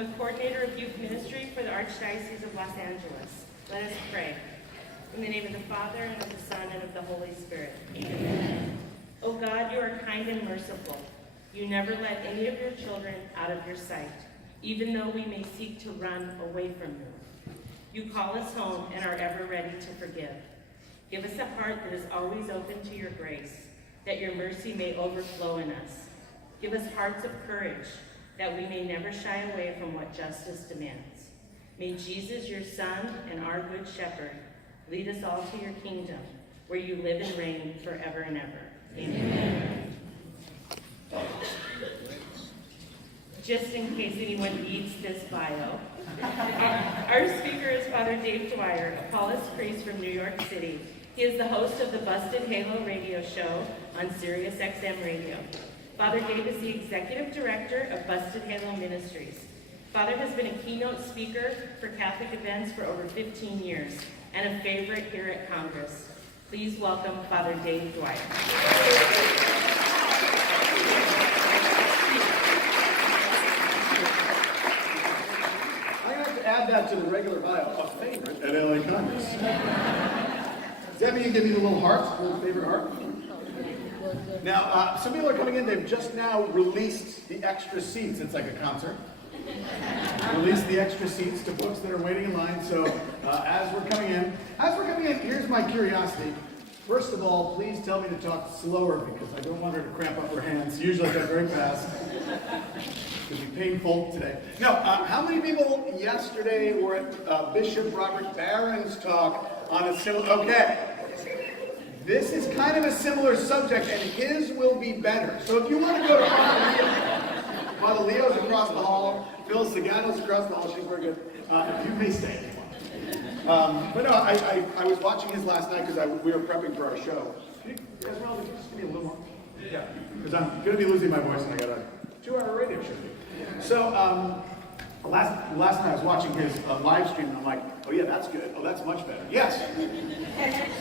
the coordinator of youth ministry for the Archdiocese of Los Angeles. Let us pray. In the name of the Father, and of the Son, and of the Holy Spirit. Amen. O God, you are kind and merciful. You never let any of your children out of your sight, even though we may seek to run away from you. You call us home and are ever ready to forgive. Give us a heart that is always open to your grace, that your mercy may overflow in us. Give us hearts of courage, that we may never shy away from what justice demands. May Jesus, your Son and our Good Shepherd, lead us all to your kingdom, where you live and reign forever and ever. Amen. Just in case anyone needs this bio, our speaker is Father Dave Dwyer, a Paulist priest from New York City. He is the host of the Busted Halo radio show on Sirius XM Radio. Father Dave is the executive director of Busted Halo Ministries. Father has been a keynote speaker for Catholic events for over 15 years and a favorite here at Congress. Please welcome Father Dave Dwyer. I have to add that to the regular bio, a favorite at LA Congress. Debbie, you give me the little heart, the little favorite heart. Now, some people are coming in, they've just now released the extra seats. It's like a concert. Release the extra seats to folks that are waiting in line. So as we're coming in, here's my curiosity. First of all, please tell me to talk slower because I don't want her to cramp up her hands. Usually I go very fast. It's going to be painful today. No, how many people yesterday were at Bishop Robert Barron's talk on a similar, okay. This is kind of a similar subject and his will be better. So if you want to go to Father Leo's across the hall, Phil Sagano's across the hall, she's very good. You may stay if you want. But no, I was watching his last night because we were prepping for our show. Can you guys just give me a little more? Yeah, because I'm going to be losing my voice and I got a 2-hour radio show. So last night I was watching his live stream and I'm like, oh yeah, that's good. Oh, that's much better. Yes.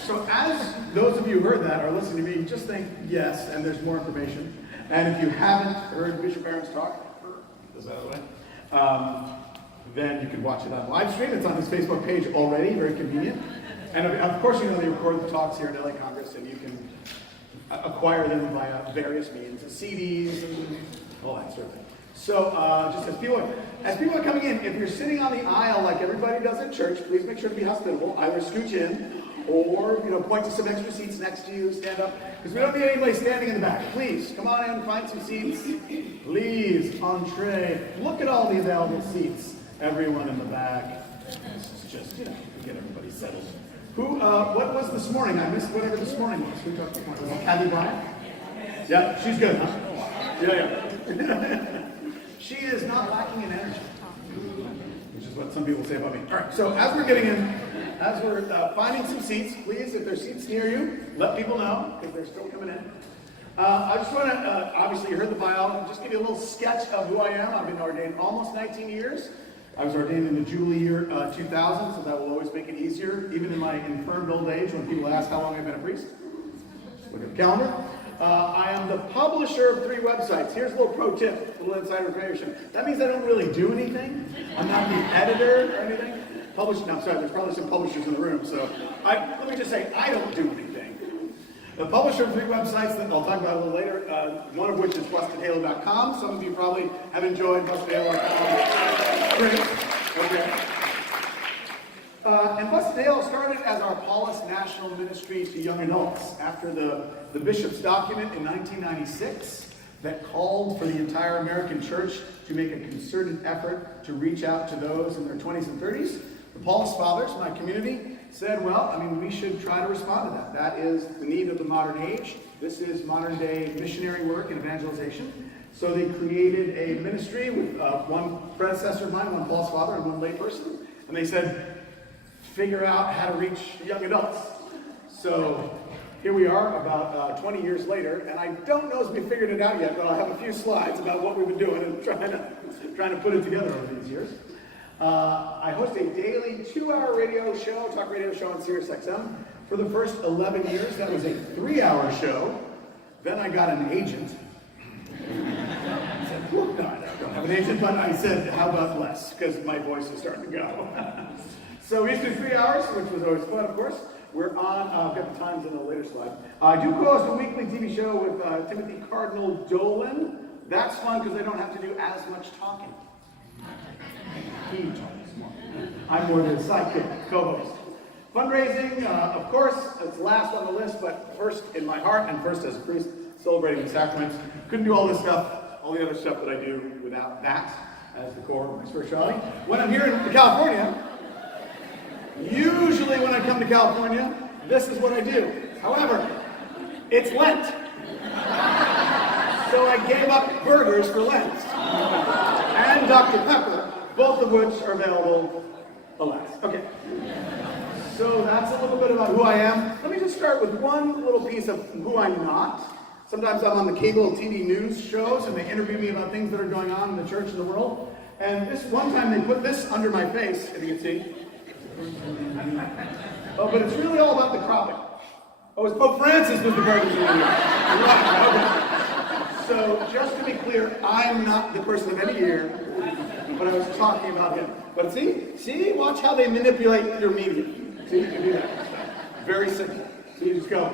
So as those of you who heard that are listening to me, just think yes, and there's more information. And if you haven't heard Bishop Barron's talk, is that the way? Then you can watch it on live stream. It's on his Facebook page already, very convenient. And of course, you know they record the talks here at LA Congress, and you can acquire them via various means, CDs and all that sort of thing. So just as people are coming in, if you're sitting on the aisle like everybody does at church, please make sure to be hospitable. Either scooch in or point to some extra seats next to you, stand up, because we don't need anybody standing in the back. Please, come on in, find some seats. Please, entree. Look at all the available seats. Everyone in the back. This is just, to get everybody settled. What was this morning? I missed whatever this morning was. Who talked this morning? Was it Kathy Bryant? Yeah, she's good, huh? Yeah. She is not lacking in energy, which is what some people say about me. All right, so as we're getting in, as we're finding some seats, please, if there's seats near you, let people know if they're still coming in. I just want to, obviously you heard the bio, just give you a little sketch of who I am. I've been ordained almost 19 years. I was ordained in the Jubilee year 2000, so that will always make it easier, even in my infirm old age when people ask how long I've been a priest. Look at the calendar. I am the publisher of 3 websites. Here's a little pro tip, a little insider information. That means I don't really do anything. I'm not the editor or anything. I'm sorry, there's probably some publishers in the room, so let me just say, I don't do anything. The publisher of 3 websites that I'll talk about a little later, one of which is BustedHalo.com. Some of you probably have enjoyed BustedHalo.com. Great. Okay. And Busted Halo started as our Paulist National Ministry to young adults after the bishop's document in 1996 that called for the entire American church to make a concerted effort to reach out to those in their 20s and 30s. The Paulist fathers, my community, said, well, we should try to respond to that. That is the need of the modern age. This is modern day missionary work and evangelization. So they created a ministry with one predecessor of mine, one Paulist father, and one lay person. And they said, figure out how to reach young adults. So here we are about 20 years later, and I don't know if we figured it out yet, but I'll have a few slides about what we've been doing and trying to put it together over these years. I host a daily 2-hour radio show, talk radio show on Sirius XM. For the first 11 years, that was a 3-hour show. Then I got an agent. I said, look, no, I don't have Nathan, but I said, how about less? Because my voice is starting to go. So we used to do 3 hours, which was always fun, of course. We're on, I've got the times on the later slide. I do co-host a weekly TV show with Timothy Cardinal Dolan. That's fun because I don't have to do as much talking. He talks more. I'm more the sidekick, co-host. Fundraising, of course, it's last on the list, but first in my heart and first as a priest celebrating the sacraments. Couldn't do all this stuff, all the other stuff that I do without that as the core of my spirituality. When I'm here in California, usually when I come to California, this is what I do. However, it's Lent. So I gave up burgers for Lent. And Dr. Pepper, both of which are available, alas. Okay. So that's a little bit about who I am. Let me just start with one little piece of who I'm not. Sometimes I'm on the cable TV news shows and they interview me about things that are going on in the church and the world. And this one time they put this under my face, if you can see. Oh, but it's really all about the cropping. Oh, it's Pope Francis was the burgers in right, okay. So just to be clear, I'm not the person of any year, but I was talking about him. But see, watch how they manipulate your media. See, you can do that. Very simple. So you just go,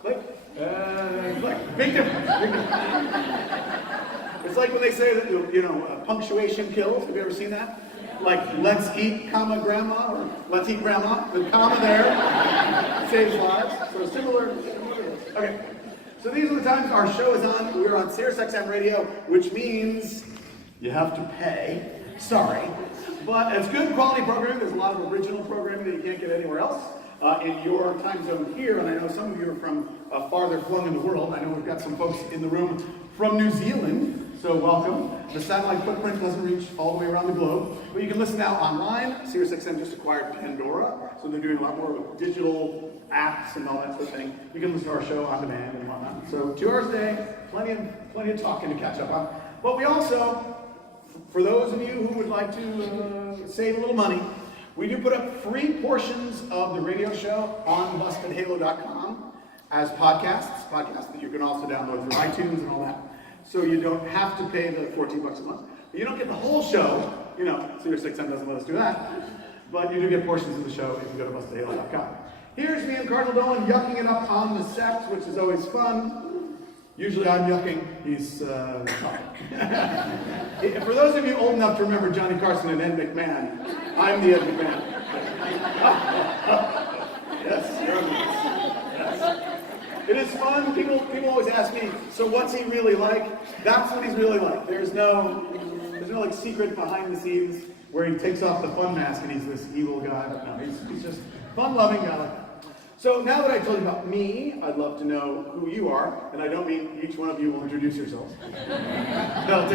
click, click. Big difference. Big difference. It's like when they say that, punctuation kills. Have you ever seen that? Like, let's eat, comma, grandma, or let's eat grandma. The comma there saves lives. So similar. Okay. So these are the times our show is on. We're on SiriusXM Radio, which means you have to pay. Sorry. But it's good quality programming. There's a lot of original programming that you can't get anywhere else in your time zone here. And I know some of you are from farther flung in the world. I know we've got some folks in the room from New Zealand. So welcome. The satellite footprint doesn't reach all the way around the globe. But you can listen now online. SiriusXM just acquired Pandora. So they're doing a lot more with digital apps and all that sort of thing. You can listen to our show on demand and whatnot. So 2 hours a day, plenty of talking to catch up on. But we also, for those of you who would like to save a little money, we do put up free portions of the radio show on bustedhalo.com as podcasts that you can also download through iTunes and all that. So you don't have to pay the $14 a month. But you don't get the whole show. SiriusXM doesn't let us do that. But you do get portions of the show if you go to bustedhalo.com. Here's me and Cardinal Dolan yucking it up on the set, which is always fun. Usually I'm yucking, he's talking. For those of you old enough to remember Johnny Carson and Ed McMahon, I'm the Ed McMahon. Yes, yes. It is fun. People always ask me, so what's he really like? That's what he's really like. There's no like secret behind the scenes where he takes off the fun mask and he's this evil guy. But no, he's just fun-loving guy. So now that I told you about me, I'd love to know who you are, and I don't mean each one of you will introduce yourselves. No,